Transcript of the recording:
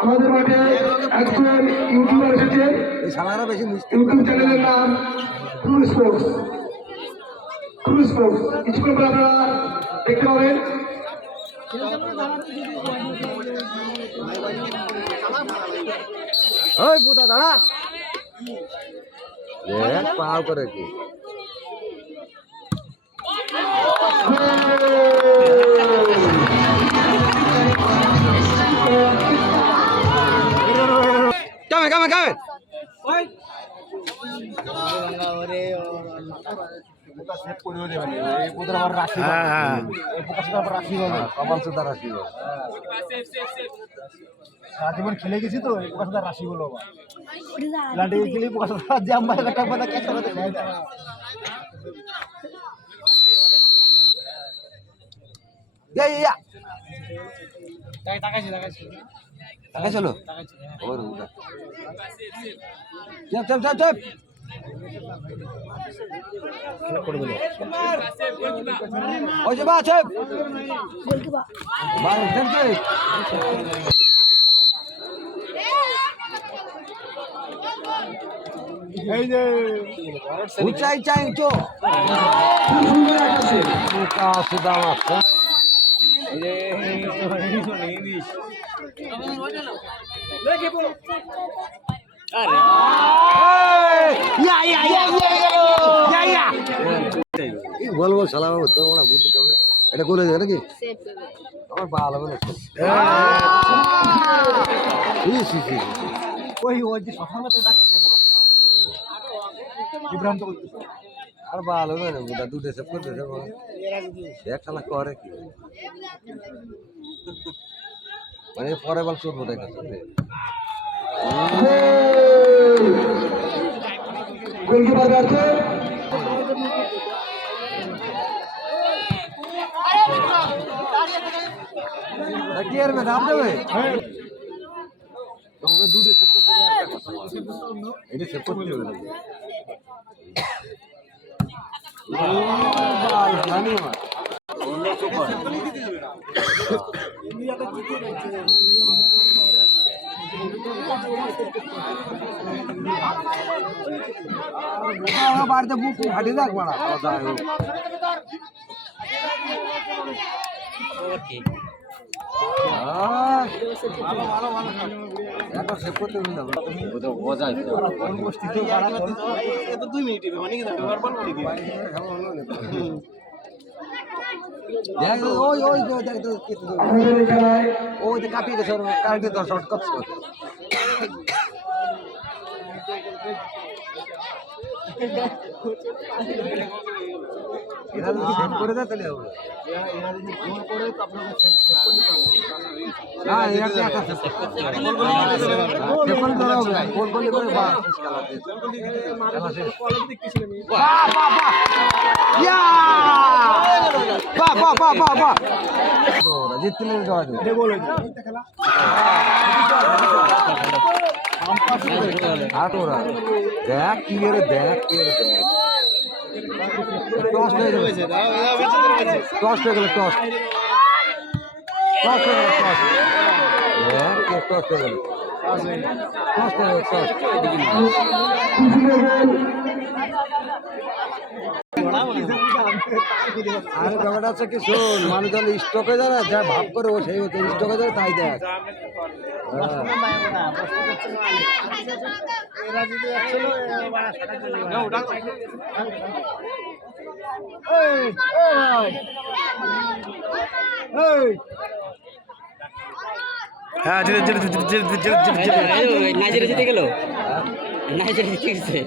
আমাদের মাঠে একজন ইউটিউবার এসেছে, ইউটিউব চ্যানেলের নাম ক্রুজ স্পোর্টস। কিছুক্ষণ পর আপনারা দেখতে পাবেন। ওই পুতা দাঁড়া পাও করে কি কামে কামে কামে জীবন খেলে গেছি তো রাশি বলো চলো চপ চপ চপ চপ ওই যে বাস এই যে উঁচাই চাই তো সুদাম আছে বলবো সালাম তো ওরা বুঝতে হবে এটা গোলে যাবে নাকি আমার ভালো হবে না ওই ওই যে সফলতা ডাকছে বিভ্রান্ত করতেছে আর ভালো হবে না বুঝা দুটো সেভ করতে দেবো এক খেলা করে কি মানে পরে বল চোট বোধ হয় গোলকিপার আছে কি আর মে দাম দেবে তোমাকে দুটো সেভ করতে এটা সেভ করতে হবে জানি আমার বাড়িতে বুক হাঁটি দেখ মারা সেভ করতে ওই ওই ওই কাপিয়ে গেছে কারেন্টের দশ শর্ট কপস এরা যদি সেভ করে দেয় তাহলে হবে হ্যাঁ এরা কি একটা সেভ করতে গোল ধরা হবে গোল গোল করে বাহ খেলা শেষ বাহ বাহ বাহ ইয়া বাহ বাহ বাহ বাহ বাহ জিততে নেই যাওয়া এটা গোল হয়েছে খেলা আটোরা দেখ কি রে দেখ কি রে দেখ টস হয়ে গেছে টস হয়ে গেল টস টস হয়ে গেল টস দেখ টস হয়ে গেল টস হয়ে গেল টস আরে ব্যাপারটা হচ্ছে কি শোন মানুষ যখন স্টকে যায় না যা ভাব করে ও সেই হচ্ছে স্টকে যায় তাই দেখ হ্যাঁ নাইজেরিয়া জিতে গেল নাইজেরিয়া জিতে গেছে